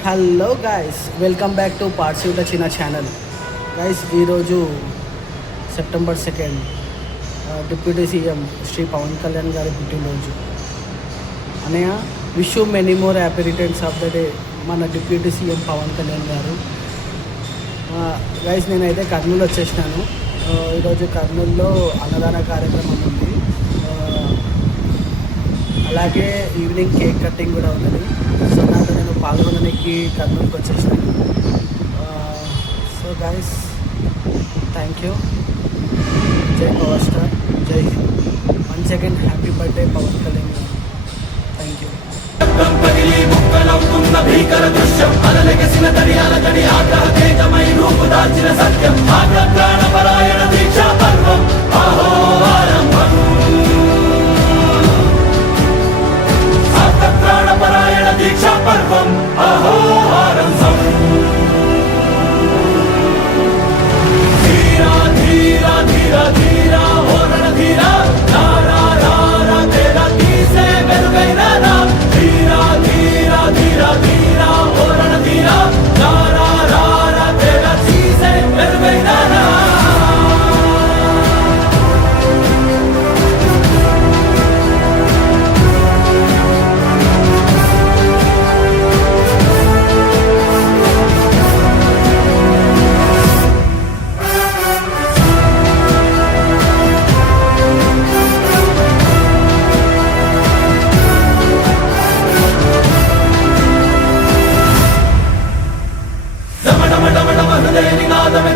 Hello guys, welcome back to parts the చిన్న channel. Guys, ఈరోజు September 2 deputy CM Shri Pawan Kalyan గారి పుట్టినరోజు. అనయ్య, wish you many more happy returns of the day మన deputy CM Pawan Kalyan గారు. Guys, నేనైతే కర్నూలు వచ్చేసినాను. ఈరోజు కర్నూలులో అన్నదాన కార్యక్రమం ఉంది, అలాగే ఈవినింగ్ కేక్ కటింగ్ కూడా ఉన్నది. సో దాంట్లో నేను పాల్గొనడానికి కర్నూలుకి వచ్చేసినాను. So guys, thank you. జై పవర్ స్టార్, జై Hind. Once again happy birthday Pawan Kalyan గారు. Thank you. భీకర దృశ్యం అలలెగసిన దరియాల గడి ఆగ్రహ తేజమై రూపు దాల్చిన సత్యం ప్రాణపరాయణ దీక్షా పర్వం అహో ఆరంభం. ప్రాణపరాయణ దీక్షా పర్వం అహో ఆరంభం. ధీరా ధీరా ధీరా ధీరా హోరణ ధీరా రారా రారా తేరా తీసే మెరుగైన రా. ధీరా ధీరా ధీరా ధీరా హోరణ ధీరా రారా రారా తేరా తీసే మెరుగైన రా.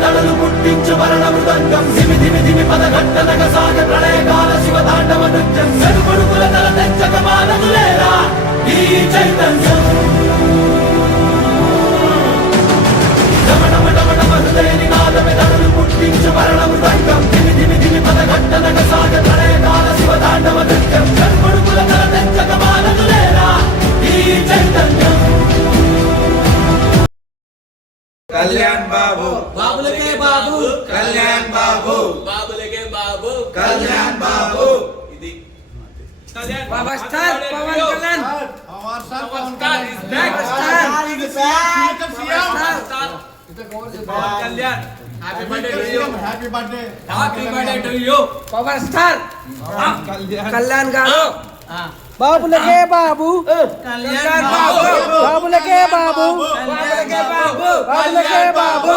దళలు పుట్టించు వరణ మృదంగం ధిమి ధిమి ధిమి పదఘట్టనగ సాగ ప్రళయకాల శివ తాండవ నృత్యం. చెరుపడుకుల తల తెచ్చక మానవులేరా ఈ చైతన్యం. డమడమడమడమ హృదయ నినాదమే దళలు పుట్టించు వరణ మృదంగం ధిమి ధిమి ధిమి పదఘట్టనగ సాగ ప్రళయకాల శివ తాండవ నృత్యం. చెరుపడుకుల తల తెచ్చక మానవులేరా ఈ చైతన్యం. కళ్యాణ్ బాబు బాబులకే బాబు, కళ్యాణ్ బాబు బాబులకే బాబు, కళ్యాణ్ బాబు. ఇది Kalyan power star Pawan Kalyan. Power star is back. Pawan Kalyan, happy birthday to you. Happy birthday, happy birthday to you. Power star Kalyan గారు. బాబులకే బాబు, కళ్యాణ్ బాబు, బాబులకే బాబు, బాబులకే బాబు, బాబులకే బాబు.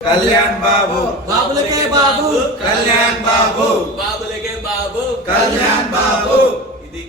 కళ్యాణ్ బాబు బాబులకే బాబు, కళ్యాణ్ బాబు బాబులకే బాబు, కళ్యాణ్ బాబు. ఇది